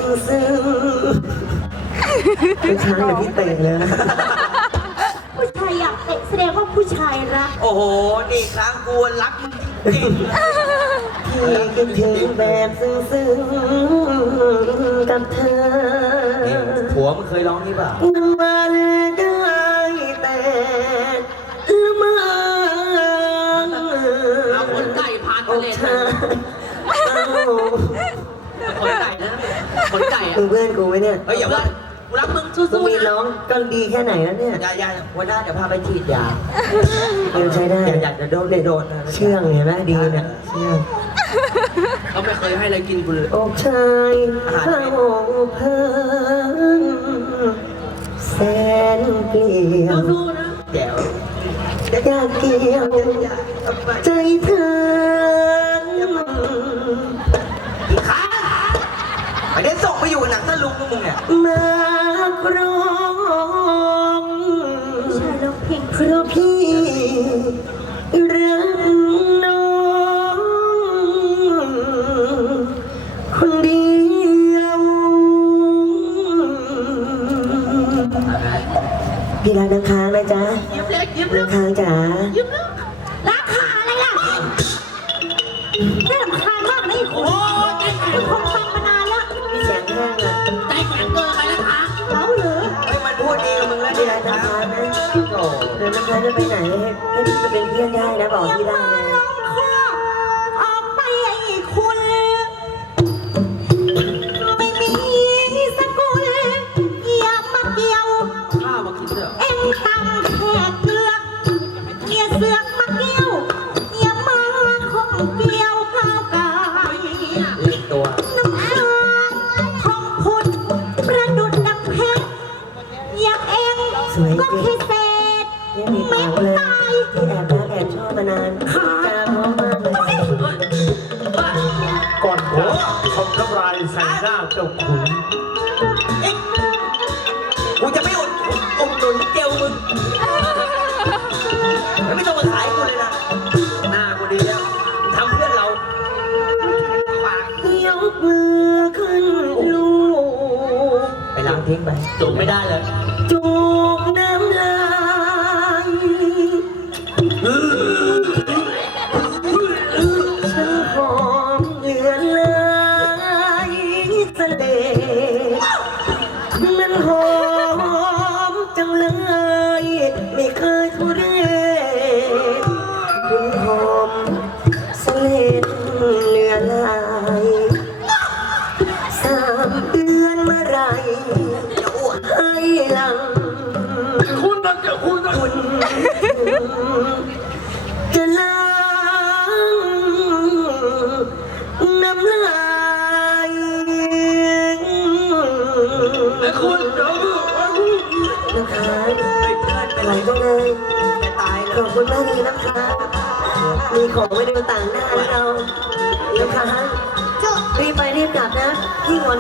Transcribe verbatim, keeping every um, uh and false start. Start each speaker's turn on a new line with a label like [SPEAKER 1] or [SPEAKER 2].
[SPEAKER 1] ซึ้งเป็นช้างแบบพี่เตะเลยนะ
[SPEAKER 2] ผู้ชายอยากเตะแสดงว่าผู้ชายรัก
[SPEAKER 3] โอ้โหนี่ช้างกูรักจริง
[SPEAKER 1] พี่คิดถึงแบบซึ้งๆกับเธอ
[SPEAKER 3] ผัวมึงเคยร้องนี่ป่ะ
[SPEAKER 1] มันมาได้แต่ละเมอ
[SPEAKER 3] เอาขนไก่ผ่านทะเลนะขนไก่นะขนไก่อะ
[SPEAKER 1] คือเพื่อนกูไหมเนี่ย
[SPEAKER 3] เฮ้ยอย่าว่ากูรักมึงสู้ๆนะ
[SPEAKER 1] มีร้องก็ดีแค่ไหนแล้วเนี่ย
[SPEAKER 3] อย่าอย่าวันหน้าเดี๋ยวพาไปฉีดยา
[SPEAKER 1] เออใช้ได้
[SPEAKER 3] อยากจะโดนโดน
[SPEAKER 1] เชื่องเห็นไหมดีเนี่ยเชื่อง
[SPEAKER 3] เขาไม่เคยให้อะไรกินกูเลย
[SPEAKER 1] อกชายข้าวเพิ่งแสนเกลียว
[SPEAKER 3] สู้ๆนะแจ๋ว
[SPEAKER 1] อยากเกี่ยวใจเธอ
[SPEAKER 3] ขาไปได้ส่งไปอยู่หนังตะลุงมึงเนี่ย
[SPEAKER 1] มากร้อง
[SPEAKER 2] ใช่ร้องเพลง
[SPEAKER 1] เพราะพี่รักน้องคนเดียวพี่รักน้ำค้างนะจ๊ะ
[SPEAKER 3] ยิ้มเล็กยิ้มเล็ก
[SPEAKER 1] น้ำค้างจ๋า
[SPEAKER 3] ยิ้มเล็ก
[SPEAKER 2] รักขาอะไรล่ะน่ารำคาญมากเลยคุณใจแข็งคงฟังมานานแล้ว
[SPEAKER 1] เสียงแห้งอ่ะ
[SPEAKER 3] ใจแข็งเกินไปแล้วคะ
[SPEAKER 2] เขาเหรอ
[SPEAKER 3] เฮ้ยมันพูดดีกับมึงแล้ว
[SPEAKER 1] พี่
[SPEAKER 3] เนี่ย
[SPEAKER 1] รักน้ำค้างนะ
[SPEAKER 3] โอ้
[SPEAKER 1] เดี๋ยวน้ำค้างจะไปไหนให้พี่จะเป็นเพื่อนได้นะบอกพี่ได้นะ
[SPEAKER 2] ล้อมคอออกไปไอ้คุณไม่มีสกุลอย่ามาเกี่ยว
[SPEAKER 3] ข้าวมากินเถอะ
[SPEAKER 2] เอ็งตำแขกเกลือกอย่าเสือกมาเกี่ยวอย่ามาคงเกี่ยวก้าวกาย
[SPEAKER 3] เล่นตัว
[SPEAKER 2] น้ำตาทองพุดประดุดดังเพชรอย่างเอ็งก็แค่เศษ
[SPEAKER 1] ยังมีเผาเลยที่แอบรักแอบชอบมานานจาเพราะมากเลย
[SPEAKER 4] ก่อนจะทำน้ำลายใส่หน้าเจ้าขุน
[SPEAKER 3] เอ็งกูจะไม่อดอดหนุนเจลมึงไม่ต้องมาขายกูเลยนะหน้ากูดีแล้วทำเพื่อนเราฝาก
[SPEAKER 1] ยกมือขึ้นลูก
[SPEAKER 3] ไปล้างทิ้งไปจูบไม่ได้เลย
[SPEAKER 1] จูบน้ำลายฉันหอมเหลือเลยเสน่ห์มันหอมจังเลยไม่เคยทุเรศถึงหอมเสลดเหลือลายสามเดือนเมื่อไรให้หลัง
[SPEAKER 4] คุณนั่นจะคุณนั่น
[SPEAKER 1] คุณจะล้างน้ำลาย
[SPEAKER 4] ไอ้คุณเดี๋ยว
[SPEAKER 1] นะคะ
[SPEAKER 3] ไปเพื่อนไป
[SPEAKER 1] ไหล
[SPEAKER 3] เลย
[SPEAKER 1] จังเลย
[SPEAKER 3] ไปตายเล
[SPEAKER 1] ขอย บคุณมากดีนะคะมีของไว้ดูต่างหน้าแล้วเรานะคะรีบไปรีบกลับนะที่งอน